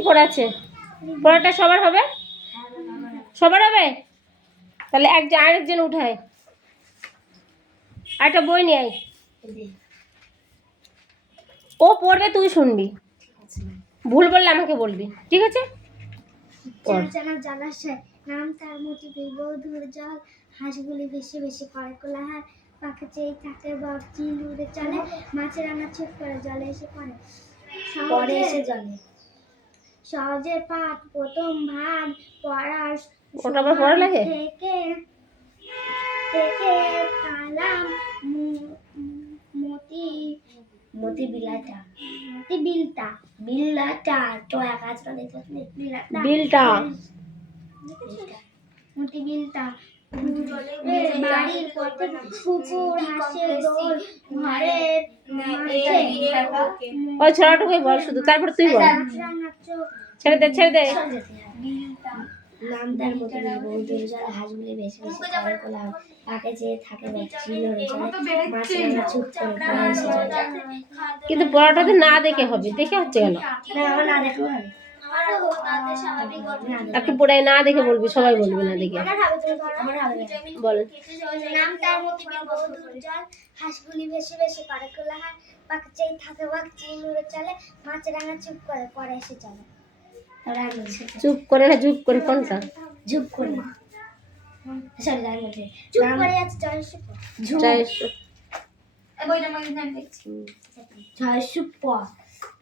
কি পড়া আছে? পড়াটা সবার হবে? সবার হবে? তাহলে আরেকজন উঠায়, আরেকটা বই নিয়ে আয়। ও পড়বে, তুই শুনবি, ভুল বললে আমাকে বলবি, ঠিক আছে? নাম তার মতি বিবধুর জল, হাঁসগুলি বেশি বেশি করে কোলাহল, পাখি চেয়ে থাকে বক, চিল উড়ে চলে, মাছের রান্না চুপ করে জলে এসে পড়ে এসে জলে। সহজে পাঠ প্রথম ভাগ পড়ার ওটা আবার পড়া লাগে? থেকে থেকে কালাম মতি মতি বিলাটা তো এক আজরা দেখতে বিলটা মতি বিলটা বাড়ির পথে কুকুর হাসে দোল ঘরের ওই ছড়াটুকুই বল শুধু, তারপর তুই বল। ছেড়ে দে, ছেড়ে দে। নামদার মতো বৌদির জল, হাঁসগুলি বেশি বেশি করে কোলাহল, পাকে চেয়ে থাকে চুপ করে। কিন্তু পড়াটাতে না দেখে হবে, দেখে হচ্ছে কেন? একটু পড়ে না দেখে বলবি, সবাই বলবি না দেখে। বল। নাম তার মতো বৌদির জল, হাঁসগুলি বেশি বেশি করে কোলাহল, পাকে চেয়ে থাকে বক, চিল উড়ে চলে, মাছের রান্না চুপ করে পরে এসে চলে। চুপ করে না চুপ করে, কোনটা? চুপ করে, সরি লাইন বলছি, চুপ করে আছে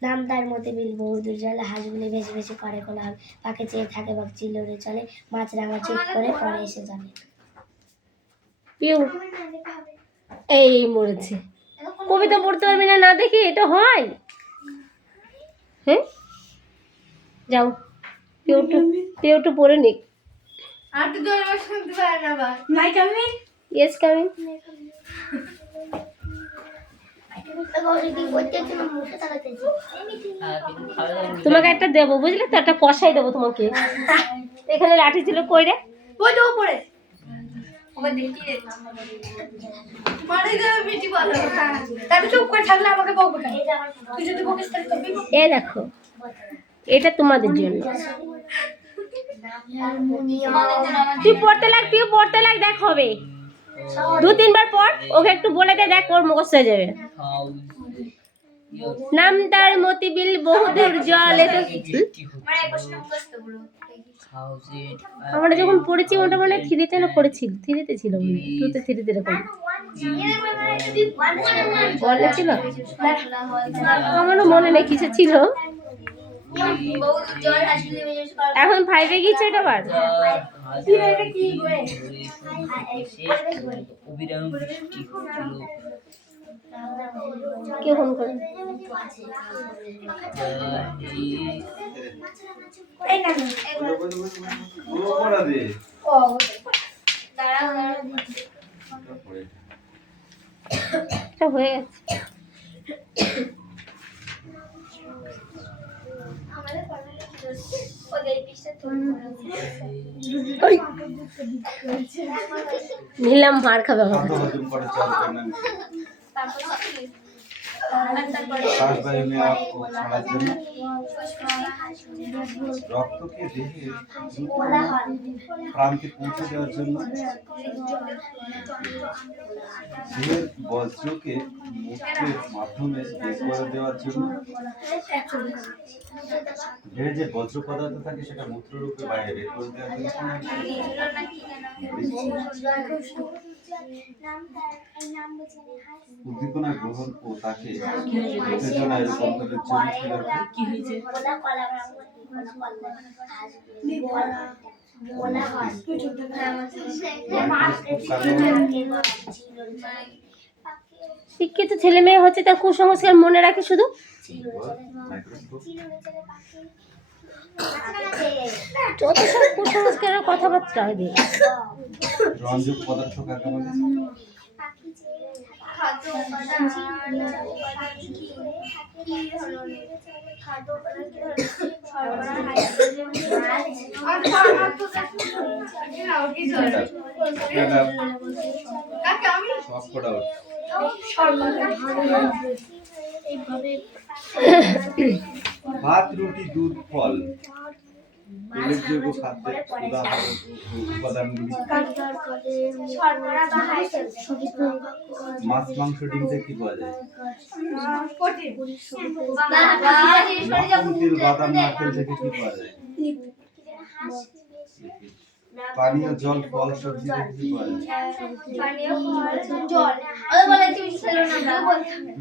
নাম তার মতে বিল বহুদূর জলে, হাঁসগুলি বেশি বেশি করে কোলাহল, পাকে চেয়ে থাকে বক, চিল উড়ে চলে, মাছ রাঙা চুপ করে পরে এসে জানে। পিউ এই মরেছে। কবিতা পড়তে পারবি না না দেখি, এটা হয়? হ্যাঁ, যাও পিউটু পড়ে নিক। আর তো জোরে শুনতে পারে না বা মাই কামিং, ইয়েস কামিং। তোমাকে একটা দেবো, বুঝলে তো, একটা কষাই দেবো তোমাকে। এখানে লাঠি ছিল, কই রে? ওই তো উপরে ওকে দেখি রে মারি দেবে মিটি বলো, তাহলে চুপ করে থাকলে আমাকে বকবে কেন? তুই যদি বকিস তাহলে তবে এই দেখো, এটা তোমাদের জন্য। তুই পড়তে লাগ, তুই পড়তে লাগ, দেখ হবে। 2-3 বার পর, ওকে একটু বলে দে, দেখ ওর মুখস্থ হয়ে যাবে। নাম তার মতি বিল বহুদূর জল, এটা আমরা যখন পড়েছি ওটা মানে 3-তে না পড়েছিল, 3-তে ছিল, 2-তে 3-তে এরকম বলে ছিল, আমারও মনে নেই কিছু ছিল। এখন 5-এ গিয়েছে এটা বার। কে ফোন করে? হয়ে গেছে। নিলাম মার খাবে আমার কাছে। রক্তকে দেহে প্রান্তে পৌঁছে দেওয়ার জন্য দেহের বজ্রকে মূত্রের মাধ্যমে বের করে দেওয়ার জন্য দেহে যে বজ্র পদার্থ থাকে সেটা মূত্ররূপে বাইরে বের করে দেওয়ার জন্য উদ্দীপনা গ্রহণ ও তাকে উত্তেজনায় রূপান্তরের জন্য কি হয়েছে? শিক্ষিত ছেলে মেয়ে হচ্ছে তার কুসংস্কার মনে রাখে শুধু। যত সব কুসংস্কারের কথাবার্তা হয় দিয়ে রঞ্জক পদার্থ কাকে বলে? সব কটা ভাত, রুটি, দুধ, ফল উল্লেখযোগ্য খাদ্যের উপাদানগুলি মাছ, মাংস, ডিম থেকে কি পাওয়া যায়? মাখন, তেল, বাদাম, নারকেল থেকে কি পাওয়া যায়? পানীয় জল, ফল, সবজি থেকে কি পাওয়া যায়?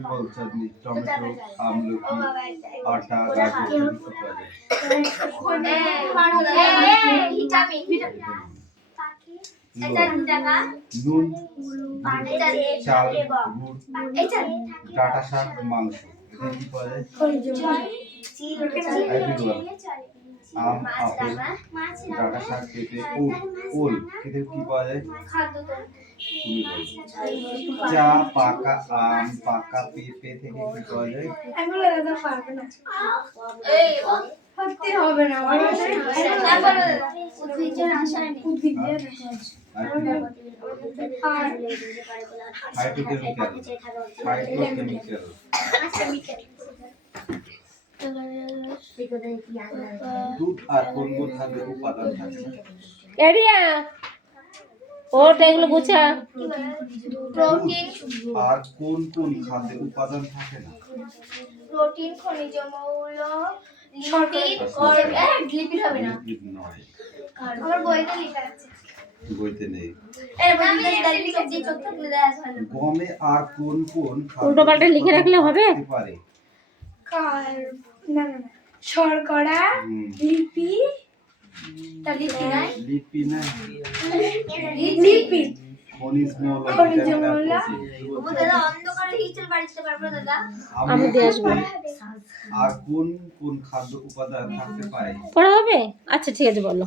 ফল, চাটনি, টমেটো, আমলকি, আটা, গাজর থেকে কি পাওয়া যায়? নুন, চাল, গুড়, ডাঁটা শাক, মাংস এখানে কি পাওয়া যায়? আম, আপেল, ডাঁটা শাক, পেঁপে, ওল এতে কি পাওয়া যায়? তুমি বলো। চা, পাকা আম, পাকা পেঁপে থেকে কি পাওয়া যায়? ফাইটোকেমিক্যাল। দুধ আর কোন কোন খাদ্যের উপাদান থাকে? এরিয়া ওটা এগুলো গুছা। আর কোন কোন খাদ্যের উপাদান থাকে না? প্রোটিন, খনিজ মৌল, লিপিড হবে না। লিপিড নয়। আমার বইতে লেখা আছে। বইতে নেই। লিখে গমে আর কোন কোন উল্টো পাল্টা লিখে রাখলে হবে? পারে? শর্করা, লিপি, লিপিড, খনিজ মৌল, আমি দিয়ে আসবো। আর কোন কোন খাদ্য উপাদান থাকতে পারে? পড়া হবে? আচ্ছা ঠিক আছে বলো।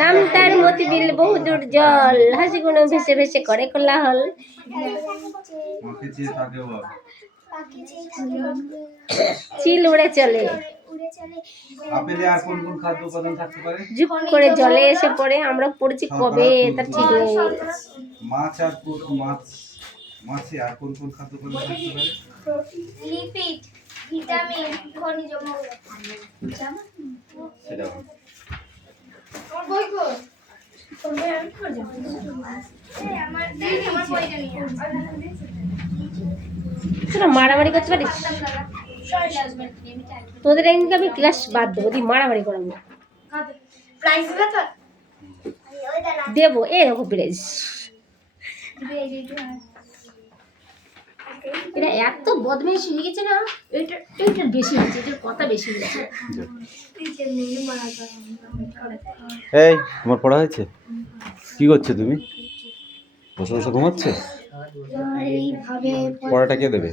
নাম তার মতি বিল বহুদূর জল, হাসি গুনো ভেসে ভেসে করে কোলাহল। মাকে চেয়ে থাকে বল। চিল উড়ে চলে। আপেলে আর কোন কোন খাদ্য উপাদান থাকতে পারে? ঝুপ করে জলে এসে পড়ে। আমরা পড়েছি কবে, তার ঠিক নেই। মাছে আর কোন কোন খাদ্য উপাদান থাকতে পারে? লিপিড, ভিটামিন, খনিজ মৌল। সেটা বল। আমার বই কো? আমার বইটা নিয়ে। তোরা মারামারি করতে পারিস? তোদের একদিনকে আমি ক্লাস বাদ দেবো, তুই মারামারি করাবো। প্রাইস কত? দেবো এরকম প্রাইজ। এটা এত বদমাইশ হয়ে গেছে না, এটা বেশি হয়েছে, এটার কথা বেশি হয়েছে। এই তোমার পড়া হয়েছে? কি করছো তুমি? বসে বসে ঘুমাচ্ছে? পড়াটা কে দেবে?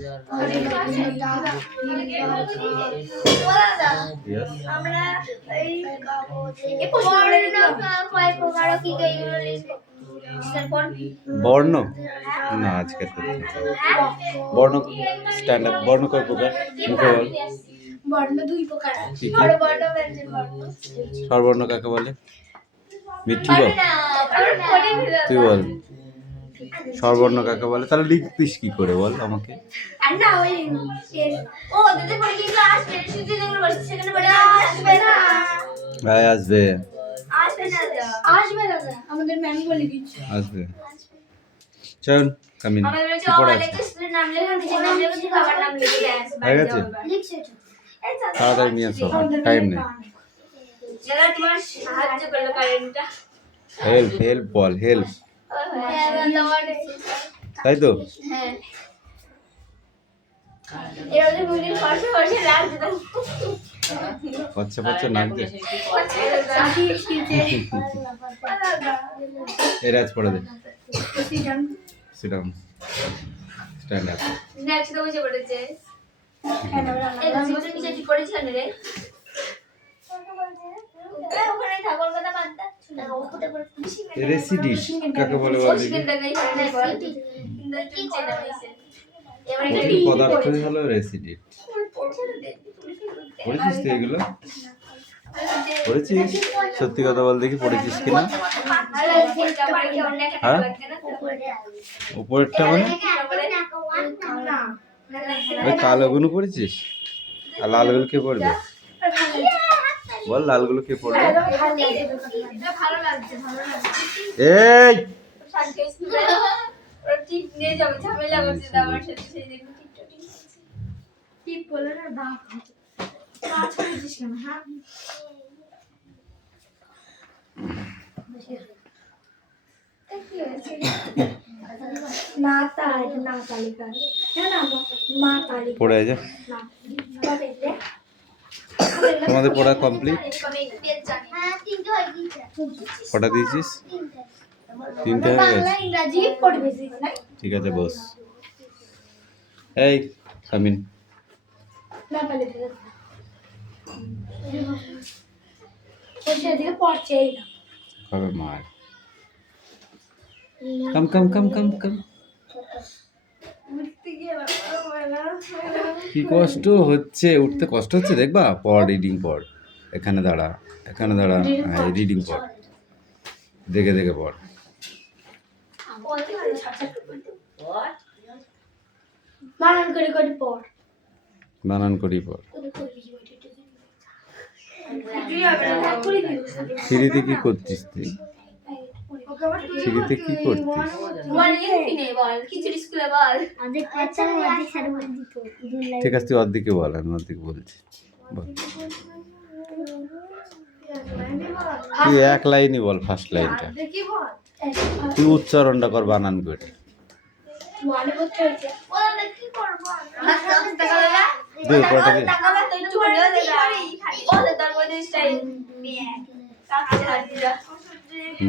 আমরা এই কয় প্রকার কি এইগুলো লিখব। বর্ণ না আজকে বর্ণ স্ট্যান্ডার্ড বর্ণ কয় প্রকার? মুখে বল। বর্ণ দুই প্রকার। কি কি? স্বরবর্ণ, ব্যঞ্জন বর্ণ। স্বরবর্ণ কাকে বলে? মিঠু বল। তুই বল স্বরবর্ণ কাকে বলে? তাহলে লিখতিস কি করে বল আমাকে? আর না ওই ও দিদি পরীক্ষা আসবে, শুধু যেগুলো বলছে সেখানে বলে আসবে না। ভাই আসবে। আসবে না দাদা। আসবে দাদা, আমাদের ম্যাম বলে দিচ্ছে। আসবে। চল কামিন। আমাদের বলছে ও লেখা নাম লেখা, নিজের নাম লেখা, বাবার নাম লিখে দেয়। হয়ে গেছে? লিখছে এটা। তাড়াতাড়ি নিয়ে আসো, টাইম নেই। যারা তোমার সাহায্য করলো কারেন্টটা। হেল্প বল, হেল্প। তাই তো? হ্যাঁ। এরকম মুড়ির পাশে পাশে রাখতে দাও। বাচ্চা নাক দে। এই রাজ পড়ে দে। Sit down. Stand up. Next তো বসে পড়েছে। এই দুজন নিচে ঠিক করেছিলেন রে। ওখানে থাকার কথা বাদ দাও। ওখানে পড়ে বেশি রেসিডি কাকে বলে বল দেখি? পদার্থই হলো রেসিডি। পড়েছিস তো এগুলো? পড়েছিস? সত্যি কথা বল দেখি, পড়েছিস কিনা? হ্যাঁ, উপরেরটা মানে ওই কালোগুলো পড়েছিস? আর লালগুলো কে পড়বে? বল, লালগুলো কে পড়বে? এই পড়ে যা, তোমাদের পড়া কমপ্লিট? কটা দিয়েছিস? 3টে হয়ে গেছে। ঠিক আছে, বস। এই কামিন। কবে মার? কাম কাম কাম কাম কাম। কি কষ্ট হচ্ছে, উঠতে কষ্ট হচ্ছে দেখবা। পড়, রিডিং পড়। এখানে দাঁড়া, এখানে দাঁড়া। হ্যাঁ, রিডিং পড়, দেখে দেখে পড়। বানান করি পড়। সিঁড়িতে কি করছিস তুই? সিঁড়িতে কি করছিস? ঠিক আছে, তুই অর্ধেকে বল, আমি অর্ধেক বলছি। বল, তুই এক লাইনই বল, ফার্স্ট লাইনটা। তুই উচ্চারণটা কর বানান করে। দে পড়াটাকে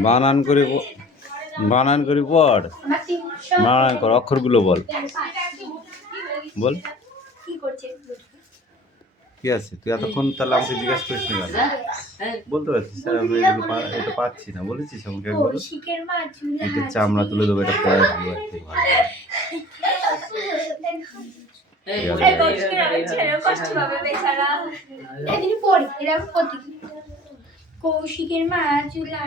বানান করে বানান করে পড়। বানান কর, অক্ষরগুলো বল। বল কি আছে? তুই এতক্ষণ তাহলে আমাকে জিজ্ঞাসা করিস না কেন? বলতে পারছিস স্যার আমি এটা পাচ্ছি না, বলেছিস আমাকে একবার? এটা চামড়া তুলে দেবো, এটা পড়া কৌশিকের মা চুলা